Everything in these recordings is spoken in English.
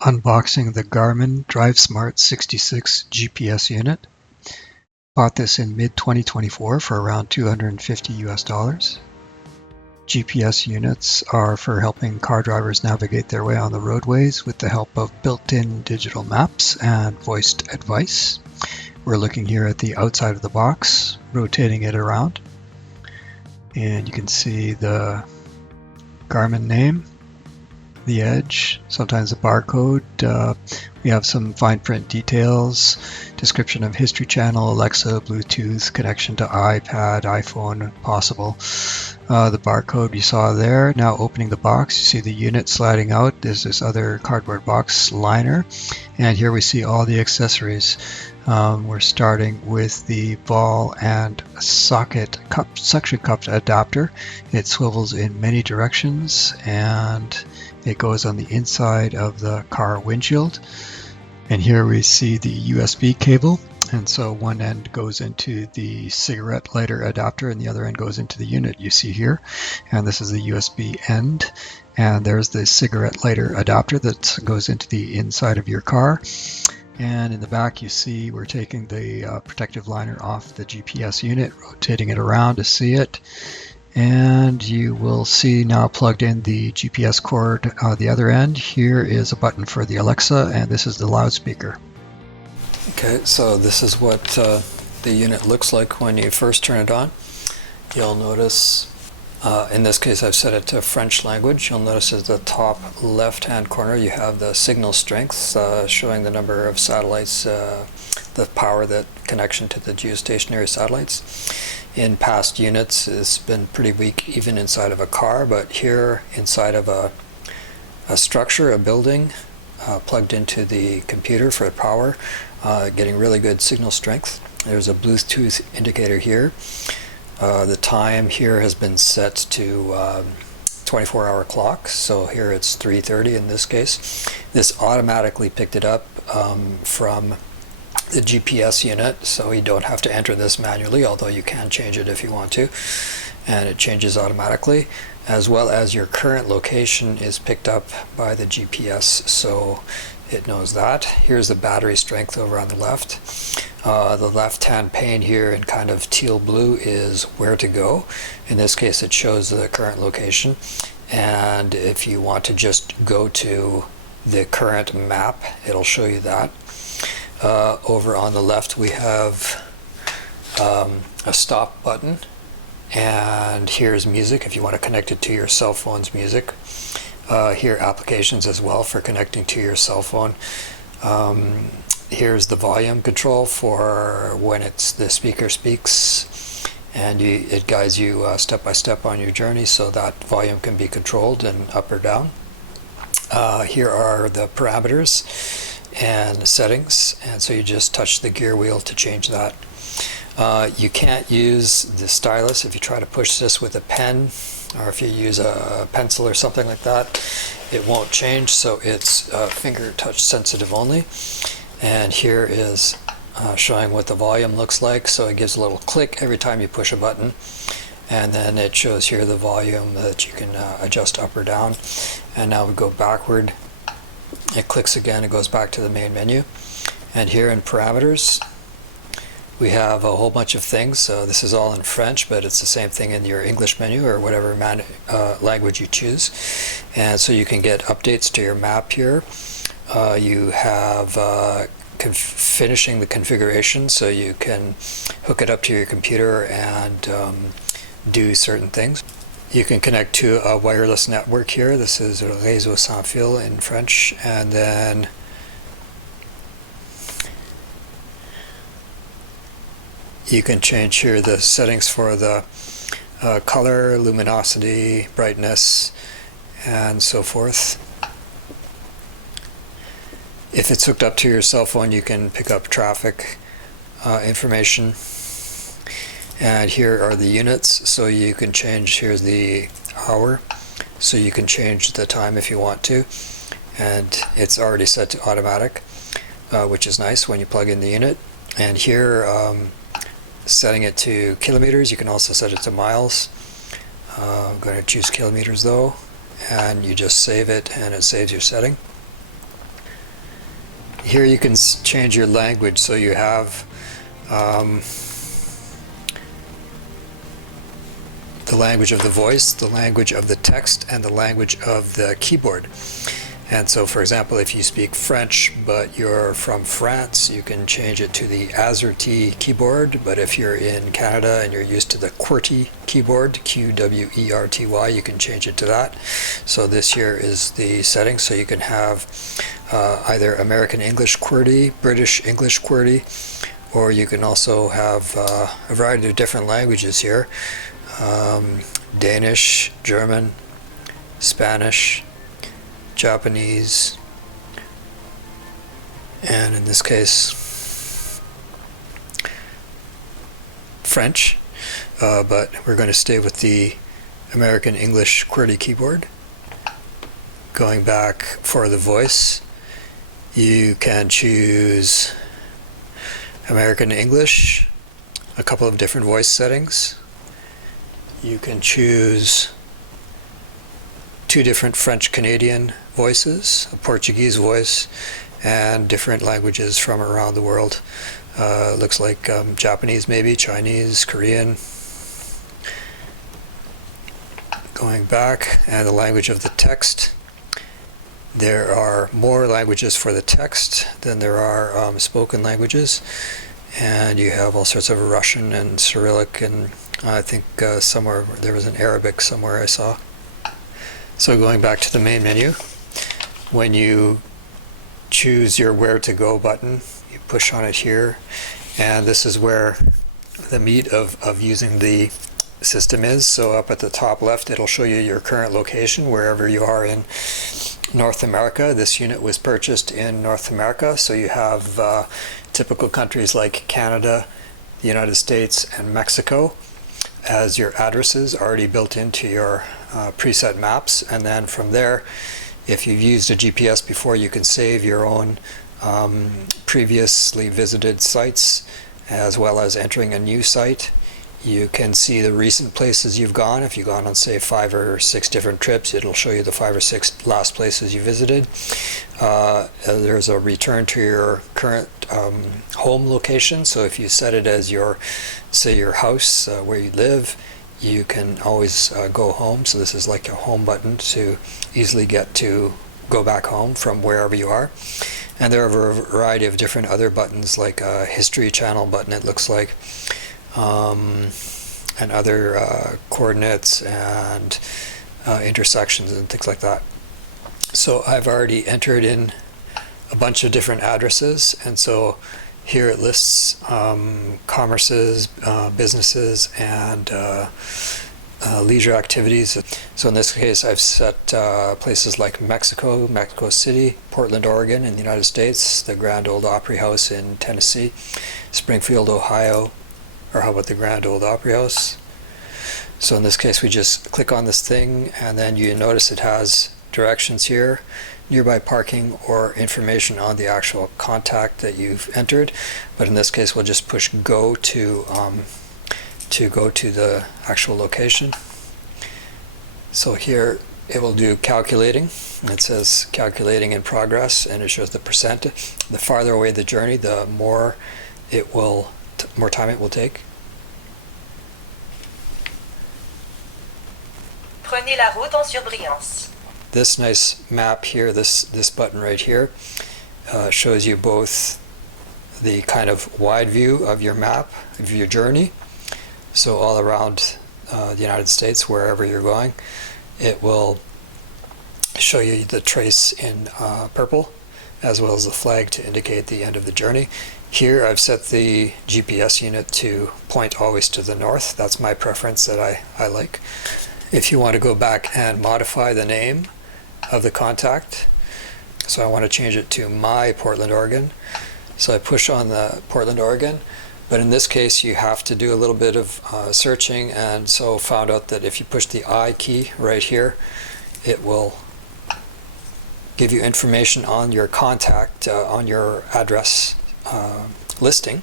Unboxing the Garmin Drivesmart 66 GPS unit. Bought this in mid-2024 for around $250 US. GPS units are for helping car drivers navigate their way on the roadways with the help of built-in digital maps and voiced advice. We're looking here at the outside of the box, rotating it around, and you can see the Garmin name, the edge, sometimes a barcode. We have some fine print details, description of history channel, Alexa, Bluetooth, connection to iPad, iPhone, possible. The barcode you saw there. Now opening the box, you see the unit sliding out. There's this other cardboard box liner, and here we see all the accessories. We're starting with the ball and socket suction cup adapter. It swivels in many directions and it goes on the inside of the car windshield. And here we see the USB cable, and so one end goes into the cigarette lighter adapter and the other end goes into the unit you see here. And this is the USB end, and there's the cigarette lighter adapter that goes into the inside of your car. And in the back you see we're taking the protective liner off the GPS unit, rotating it around to see it. And you will see now plugged in the GPS cord the other end. Here is a button for the Alexa, and this is the loudspeaker. Okay, so this is what the unit looks like when you first turn it on. You'll notice, in this case I've set it to French language. You'll notice at the top left hand corner you have the signal strength showing the number of satellites, the power, that connection to the geostationary satellites. In past units it's been pretty weak even inside of a car, but here inside of a structure, a building, plugged into the computer for power, getting really good signal strength. There's a Bluetooth indicator here. The time here has been set to 24-hour clock, so here it's 3:30 in this case. This automatically picked it up from the GPS unit, so you don't have to enter this manually, although you can change it if you want to, and it changes automatically, as well as your current location is picked up by the GPS, so it knows that. Here's the battery strength over on the left. The left hand pane here in kind of teal blue is where to go. In this case it shows the current location, and if you want to just go to the current map it'll show you that. Over on the left we have a stop button, and here's music if you want to connect it to your cell phone's music. Here applications as well for connecting to your cell phone. Here's the volume control for when the speaker speaks, and it guides you step by step on your journey so that volume can be controlled and up or down. Here are the parameters and settings, and so you just touch the gear wheel to change that. You can't use the stylus if you try to push this with a pen, or if you use a pencil or something like that, it won't change, so it's finger touch sensitive only. And here is showing what the volume looks like, so it gives a little click every time you push a button, and then it shows here the volume that you can adjust up or down. And now we go backward, it clicks again, it goes back to the main menu. And here in parameters we have a whole bunch of things. So this is all in French, but it's the same thing in your English menu or whatever language you choose. And so you can get updates to your map here. You have finishing the configuration, so you can hook it up to your computer and do certain things. You can connect to a wireless network here. This is réseau sans fil in French, and then you can change here the settings for the color, luminosity, brightness, and so forth. If it's hooked up to your cell phone, you can pick up traffic information. And here are the units, so you can change, here's the hour, so you can change the time if you want to, and it's already set to automatic, which is nice when you plug in the unit. And here, setting it to kilometers, you can also set it to miles. I'm going to choose kilometers though, and you just save it and it saves your setting. Here you can change your language, so you have the language of the voice, the language of the text, and the language of the keyboard. And so, for example, if you speak French but you're from France, you can change it to the AZERTY keyboard. But if you're in Canada and you're used to the QWERTY keyboard, QWERTY, you can change it to that. So this here is the settings. So you can have either American English QWERTY, British English QWERTY, or you can also have a variety of different languages here. Danish, German, Spanish, Japanese, and in this case French, but we're going to stay with the American English QWERTY keyboard. Going back for the voice, you can choose American English, a couple of different voice settings. You can choose 2 different French-Canadian voices, a Portuguese voice, and different languages from around the world. Looks like Japanese maybe, Chinese, Korean. Going back, and the language of the text. There are more languages for the text than there are spoken languages. And you have all sorts of Russian and Cyrillic, and I think somewhere there was an Arabic somewhere I saw. So going back to the main menu, when you choose your Where to Go button, you push on it here, and this is where the meat of using the system is. So up at the top left, it'll show you your current location wherever you are in North America. This unit was purchased in North America, so you have typical countries like Canada, the United States, and Mexico as your addresses already built into your preset maps. And then from there, if you've used a GPS before, you can save your own previously visited sites, as well as entering a new site. You can see the recent places you've gone. If you've gone on, say, 5 or 6 different trips, it'll show you the 5 or 6 last places you visited. There's a return to your current home location. So if you set it as your, say, your house where you live, you can always go home. So this is like a home button to easily get to go back home from wherever you are. And there are a variety of different other buttons, like a history channel button, it looks like, and other coordinates and intersections and things like that. So I've already entered in a bunch of different addresses, and so here it lists commerces, businesses, and leisure activities. So in this case, I've set places like Mexico, Mexico City, Portland, Oregon in the United States, the Grand Ole Opry House in Tennessee, Springfield, Ohio, or how about the Grand Ole Opry House? So in this case, we just click on this thing, and then you notice it has directions here, nearby parking, or information on the actual contact that you've entered. But in this case, we'll just push go to go to the actual location. So here it will do calculating. It says calculating in progress, and it shows the percent. The farther away the journey, the more it will, more time it will take. Prenez la route en surbrillance. This nice map here, this button right here, shows you both the kind of wide view of your map, of your journey. So all around the United States, wherever you're going, it will show you the trace in purple, as well as the flag to indicate the end of the journey. Here I've set the GPS unit to point always to the north. That's my preference that I like. If you want to go back and modify the name of the contact, so I want to change it to my Portland, Oregon. So I push on the Portland, Oregon, but in this case you have to do a little bit of searching, and so found out that if you push the I key right here, it will give you information on your contact, on your address listing.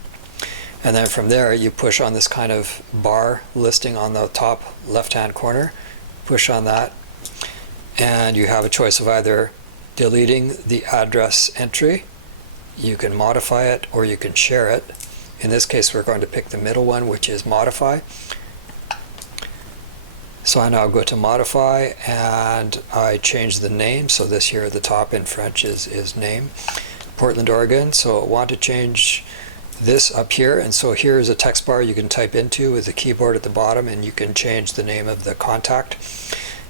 And then from there you push on this kind of bar listing on the top left hand corner, push on that, and you have a choice of either deleting the address entry You can modify it or you can share it. In this case, we're going to pick the middle one, which is modify. So I now go to modify and I change the name. So this here at the top in French is name, Portland, Oregon. So I want to change this up here, and so here is a text bar you can type into with the keyboard at the bottom, and you can change the name of the contact.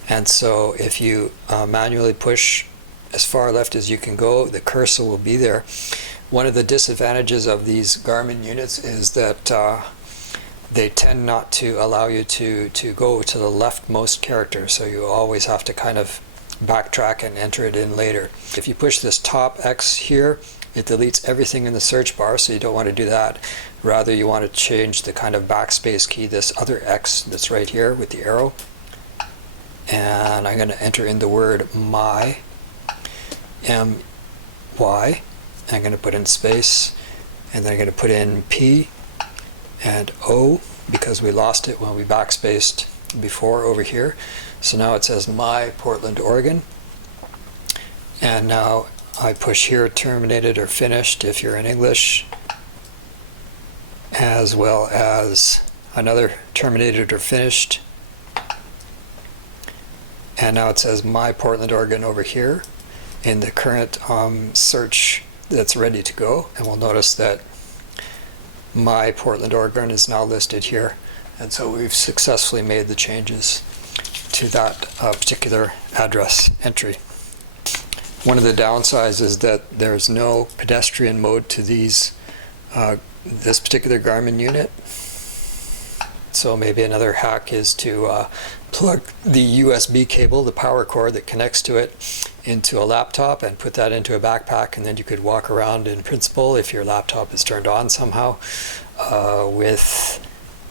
And so if you manually push as far left as you can go, the cursor will be there. One of the disadvantages of these Garmin units is that they tend not to allow you to go to the leftmost character, so you always have to kind of backtrack and enter it in later. If you push this top X here, it deletes everything in the search bar, so you don't want to do that. Rather, you want to change the kind of backspace key, this other X that's right here with the arrow. And I'm going to enter in the word my, M-Y. I'm going to put in space, and then I'm going to put in P and O, because we lost it when we backspaced before over here. So now it says my Portland, Oregon. And now I push here terminated or finished if you're in English, as well as another terminated or finished. And now it says my Portland, Oregon over here in the current search that's ready to go. And we'll notice that my Portland, Oregon is now listed here. And so we've successfully made the changes to that particular address entry. One of the downsides is that there's no pedestrian mode to these this particular Garmin unit. So maybe another hack is to plug the USB cable, the power cord that connects to it, into a laptop and put that into a backpack, and then you could walk around in principle if your laptop is turned on somehow with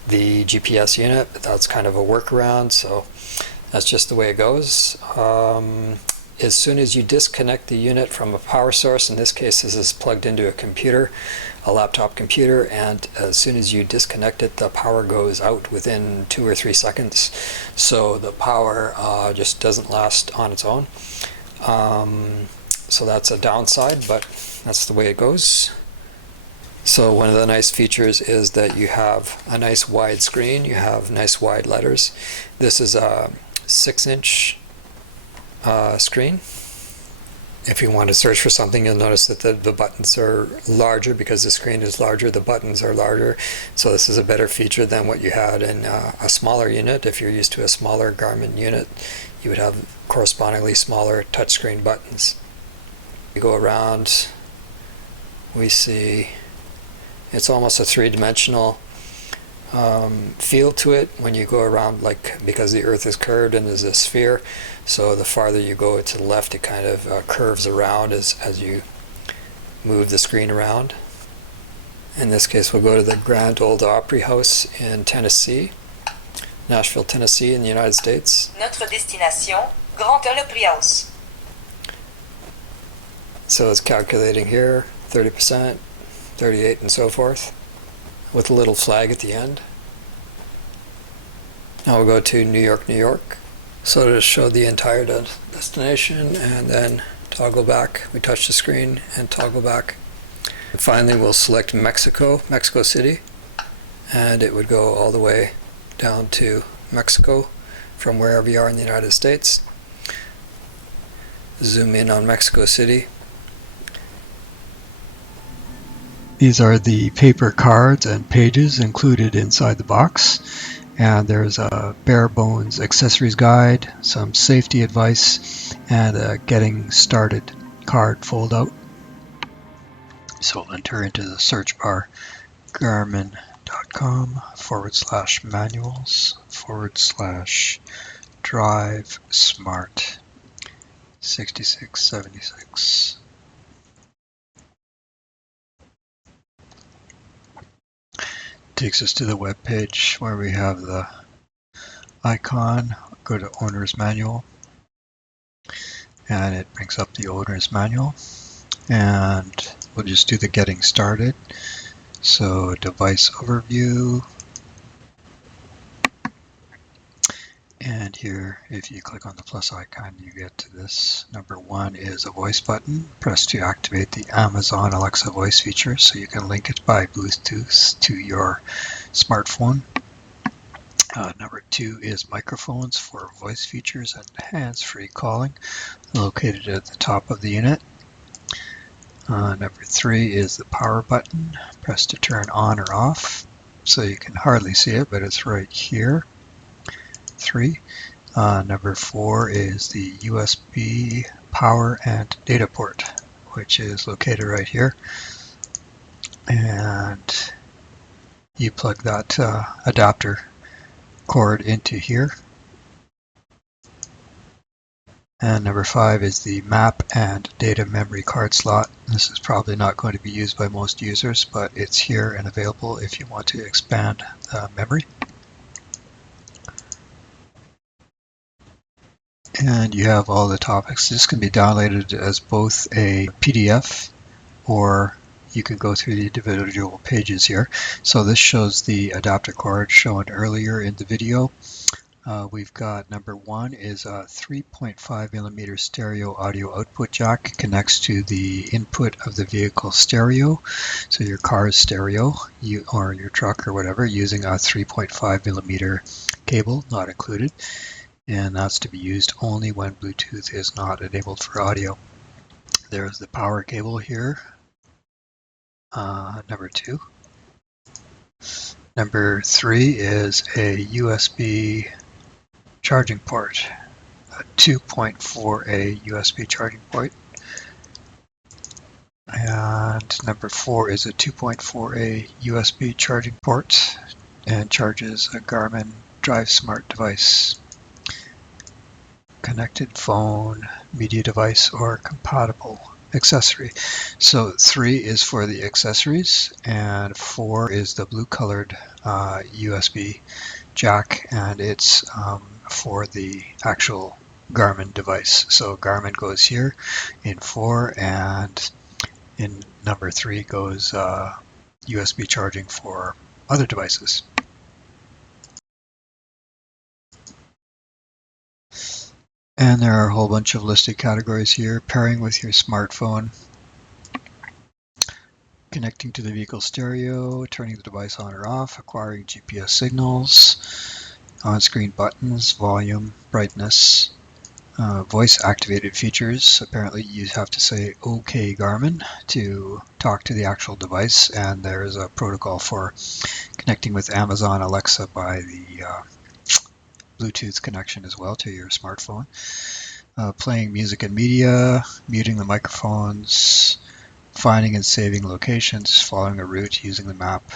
the GPS unit. But that's kind of a workaround, so that's just the way it goes. As soon as you disconnect the unit from a power source, in this case this is plugged into a computer, a laptop computer, and as soon as you disconnect it, the power goes out within 2 or 3 seconds. So the power just doesn't last on its own. So that's a downside, but that's the way it goes. So one of the nice features is that you have a nice wide screen, you have nice wide letters. This is a 6-inch screen. If you want to search for something, you'll notice that the buttons are larger because the screen is larger, the buttons are larger. So this is a better feature than what you had in a smaller unit. If you're used to a smaller Garmin unit, you would have correspondingly smaller touchscreen buttons. We go around, we see it's almost a three-dimensional feel to it when you go around, like, because the Earth is curved and is a sphere, so the farther you go to the left, it kind of curves around as you move the screen around. In this case, we'll go to the Grand Ole Opry House in Tennessee, Nashville, Tennessee in the United States. Notre destination, Grand Ole Opry House. So it's calculating here, 30%, 38, and so forth, with a little flag at the end. Now we'll go to New York, New York. So to show the entire destination, and then toggle back. We touch the screen and toggle back. And finally we'll select Mexico, Mexico City, and it would go all the way down to Mexico from wherever you are in the United States. Zoom in on Mexico City. These are the paper cards and pages included inside the box, and there's a bare bones accessories guide, some safety advice, and a getting started card fold out. So I'll enter into the search bar garmin.com/manuals/Drivesmart 6676. Takes us to the web page where we have the icon. Go to owner's manual, and it brings up the owner's manual, and we'll just do the getting started. So device overview, and here, if you click on the plus icon, you get to this. Number 1 is a voice button. Press to activate the Amazon Alexa voice feature so you can link it by Bluetooth to your smartphone. Number 2 is microphones for voice features and hands-free calling, located at the top of the unit. Number 3 is the power button. Press to turn on or off. So you can hardly see it, but it's right here. 3. Number 4 is the USB power and data port, which is located right here. And you plug that adapter cord into here. And number 5 is the map and data memory card slot. This is probably not going to be used by most users, but it's here and available if you want to expand memory. And you have all the topics. This can be downloaded as both a PDF or you can go through the individual pages here. So this shows the adapter cord shown earlier in the video. We've got number 1 is a 3.5 millimeter stereo audio output jack, connects to the input of the vehicle stereo, so your car's stereo or your truck or whatever, using a 3.5 millimeter cable, not included, and that's to be used only when Bluetooth is not enabled for audio. There's the power cable here, number 2. Number 3 is a USB charging port, a 2.4A USB charging port. And number 4 is a 2.4A USB charging port and charges a Garmin Drivesmart device, connected phone, media device, or compatible accessory. So 3 is for the accessories and 4 is the blue colored USB jack, and it's for the actual Garmin device. So Garmin goes here in 4, and in number 3 goes USB charging for other devices. And there are a whole bunch of listed categories here: pairing with your smartphone, connecting to the vehicle stereo, turning the device on or off, acquiring G.P.S signals, on-screen buttons, volume, brightness, voice-activated features. Apparently you have to say OK Garmin to talk to the actual device, and there is a protocol for connecting with Amazon Alexa by the Bluetooth connection as well to your smartphone. Playing music and media, muting the microphones, finding and saving locations, following a route using the map.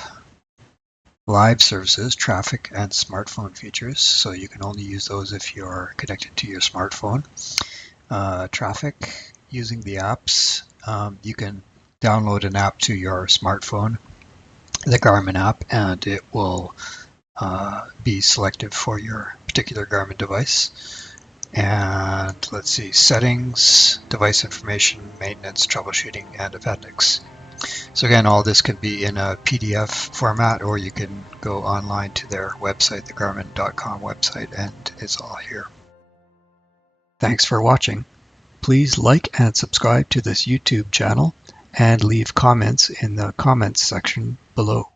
Live services, traffic, and smartphone features, so you can only use those if you're connected to your smartphone. Traffic, using the apps. You can download an app to your smartphone, the Garmin app, and it will be selective for your particular Garmin device. And let's see, settings, device information, maintenance, troubleshooting, and appendix. So again, all this can be in a PDF format, or you can go online to their website, the Garmin.com website, and it's all here. Thanks for watching. Please like and subscribe to this YouTube channel and leave comments in the comments section below.